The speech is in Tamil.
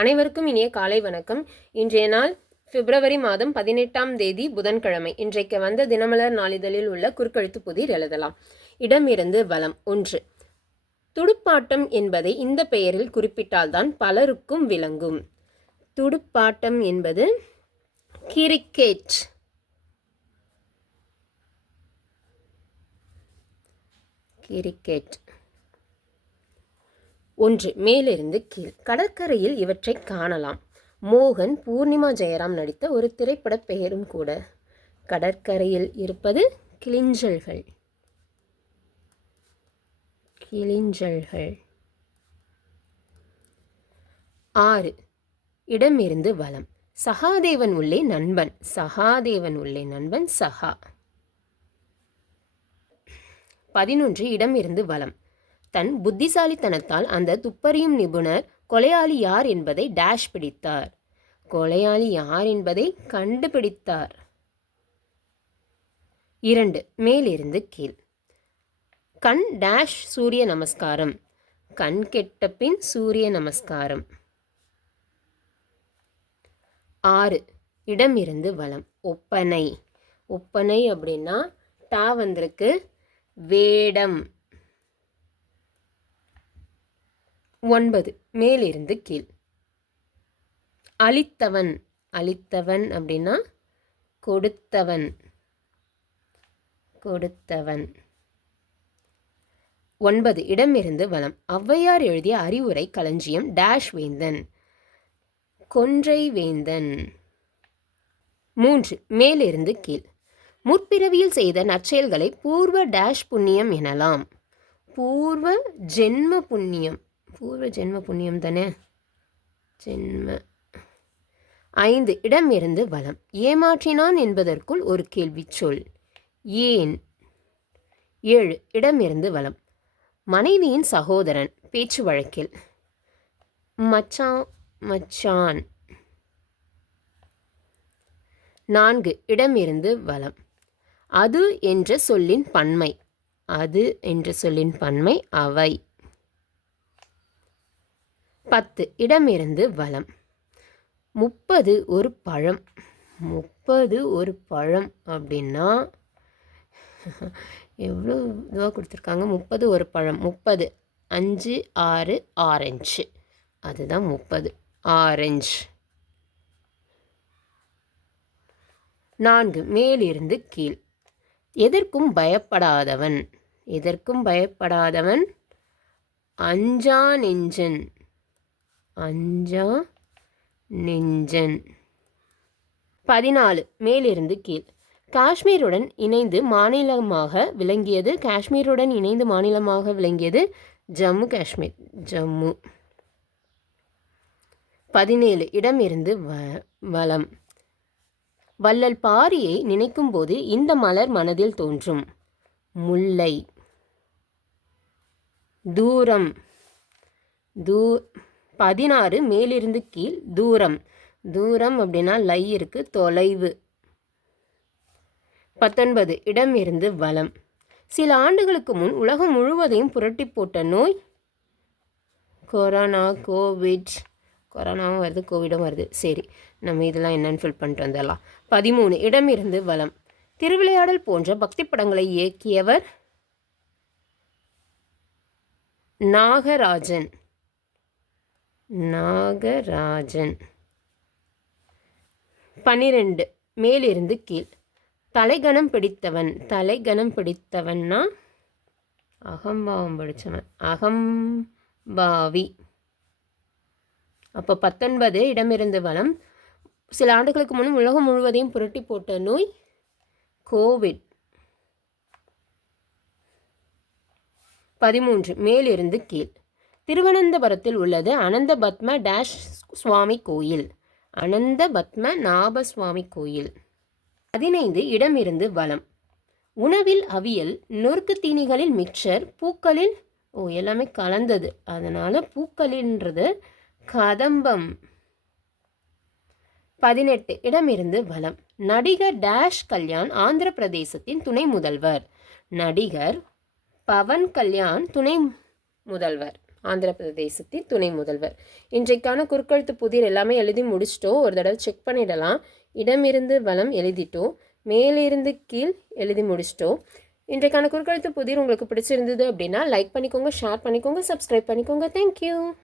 அனைவருக்கும் இனிய காலை வணக்கம். இன்றைய நாள் பிப்ரவரி மாதம் பதினெட்டாம் தேதி புதன்கிழமை. இன்றைக்கு வந்த தினமலர் நாளிதழில் உள்ள குறுக்கெழுத்து புதிர் எழுதலாம். இடமிருந்து வலம் ஒன்று. துடுப்பாட்டம் என்பதை இந்த பெயரில் குறிப்பிட்டால்தான் பலருக்கும் விளங்கும். துடுப்பாட்டம் என்பது கிரிக்கெட். கிரிக்கெட். ஒன்று மேலிருந்து கீழ். கடற்கரையில் இவற்றை காணலாம். மோகன் பூர்ணிமா ஜெயராம் நடித்த ஒரு திரைப்பட பெயரும் கூட. கடற்கரையில் இருப்பது கிளிஞ்சல்கள். கிளிஞ்சல்கள். ஆறு இடமிருந்து வலம். சகாதேவன் உள்ளே நண்பன். சகாதேவன் உள்ளே நண்பன் சகா. பதினொன்று இடமிருந்து வலம். தன் புத்திசாலித்தனத்தால் அந்த துப்பறியும் நிபுணர் கொலையாளி யார் என்பதை டேஷ் பிடித்தார். கொலையாளி யார் என்பதை கண்டுபிடித்தார். இரண்டு மேலிருந்து கீழ். கண் டேஷ் சூரிய நமஸ்காரம். கண் கெட்ட பின் சூரிய நமஸ்காரம். ஆறு இடமிருந்து வளம். ஒப்பனை. ஒப்பனை அப்படின்னா டா வந்திருக்கு. வேடம். ஒன்பது. மேலிருந்து கீழ். அளித்தவன் அளித்தவன் அப்படின்னா கொடுத்தவன். கொடுத்தவன். ஒன்பது. இடமிருந்து வளம். ஔவையார் எழுதிய அறிவுரை களஞ்சியம். டேஷ் வேந்தன். கொன்றை வேந்தன். மூன்று. மேலிருந்து கீழ். முற்பிறவியில் செய்த நற்செயல்களை பூர்வ டேஷ் புண்ணியம் எனலாம். பூர்வ ஜென்ம புண்ணியம். பூர்வ ஜென்ம புண்ணியம் தானே? ஜென்ம. ஐந்து இடமிருந்து வலம் ஏமாற்றினான் என்பதற்குள் ஒரு கேள்வி சொல். ஏன்? ஏழு இடமிருந்து வலம் மனைவியின் சகோதரன் பேச்சு வழக்கில். மச்சான் மச்சான். நான்கு இடமிருந்து வலம் அது என்ற சொல்லின் பன்மை. அது என்ற சொல்லின் பன்மை அவை. பத்து. இடமிருந்து வலம் முப்பது ஒரு பழம். முப்பது ஒரு பழம் அப்படின்னா எவ்வளோ இதுவாக கொடுத்துருக்காங்க? முப்பது ஒரு பழம். முப்பது. அஞ்சு ஆறு ஆரஞ்சு. அதுதான் முப்பது. ஆரஞ்சு. நான்கு. மேலிருந்து கீழ். எதற்கும் பயப்படாதவன். எதற்கும் பயப்படாதவன்? அஞ்சா நெஞ்சன். அஞ்சா? நெஞ்சன். பதினாலு மேலிருந்து கீழ். காஷ்மீருடன் இணைந்து மாநிலமாக விளங்கியது. காஷ்மீருடன் இணைந்து மாநிலமாக விளங்கியது ஜம்மு காஷ்மீர் ஜம்மு. பதினேழு இடமிருந்து வ வளம் வள்ளல் பாரியை நினைக்கும்போது இந்த மலர் மனதில் தோன்றும். முல்லை. தூரம். தூ பதினாறு மேலிருந்து கீழ் தூரம். தூரம் அப்படின்னா லை இருக்கு தொலைவு. பத்தொன்பது இடம் இருந்து வலம் சில ஆண்டுகளுக்கு முன் உலகம் முழுவதையும் புரட்டி போட்ட நோய்? Corona covid. கொரோனாவும் வருது கோவிடும் வருது. சரி நம்ம இதெல்லாம் என்னன்னு ஃபில் பண்ணிட்டு வந்துடலாம். பதிமூணு இடம் இருந்து வலம் திருவிளையாடல் போன்ற பக்தி படங்களை இயக்கியவர் நாகராஜன். நாகராஜன். பன்னிரெண்டு மேலிருந்து கீழ். தலைகணம் பிடித்தவன் தலைகணம் பிடித்தவன்னா? அகம்பாவம் படித்தவன் அகம்பாவி. அப்போ பத்தொன்பது இடமிருந்து வளம் சில ஆண்டுகளுக்கு முன் உலகம் முழுவதையும் புரட்டி போட்ட நோய்? கோவிட். பதிமூன்று. மேலிருந்து கீழ். திருவனந்தபுரத்தில் உள்ளது அனந்த பத்ம டேஷ் சுவாமி கோயில். அனந்த பத்ம நாப சுவாமி கோயில். பதினைந்து இடமிருந்து வலம். உணவில் அவியல் நொறுக்கு தீனிகளில் மிக்சர் பூக்களில் ஓ எல்லாமே கலந்தது. அதனால் பூக்களின்றது கதம்பம். பதினெட்டு இடமிருந்து வலம். நடிகர் டேஷ் கல்யாண் ஆந்திர பிரதேசத்தின் துணை முதல்வர். நடிகர் பவன் கல்யாண் துணை முதல்வர். ஆந்திர பிரதேசத்தின் துணை முதல்வர். இன்றைக்கான குறுக்கெழுத்து புதிர் எல்லாமே எழுதி முடிச்சிட்டோம் ஒரு தடவை செக் பண்ணிடலாம். இடமிருந்து வளம் எழுதிட்டோம் மேலிருந்து கீழ் எழுதி முடிச்சிட்டோம் இன்றைக்கான குறுக்கெழுத்து புதிர் உங்களுக்கு பிடிச்சிருந்தது அப்படின்னா லைக் பண்ணிக்கோங்க ஷேர் பண்ணிக்கோங்க சப்ஸ்கிரைப் பண்ணிக்கோங்க. தேங்க்யூ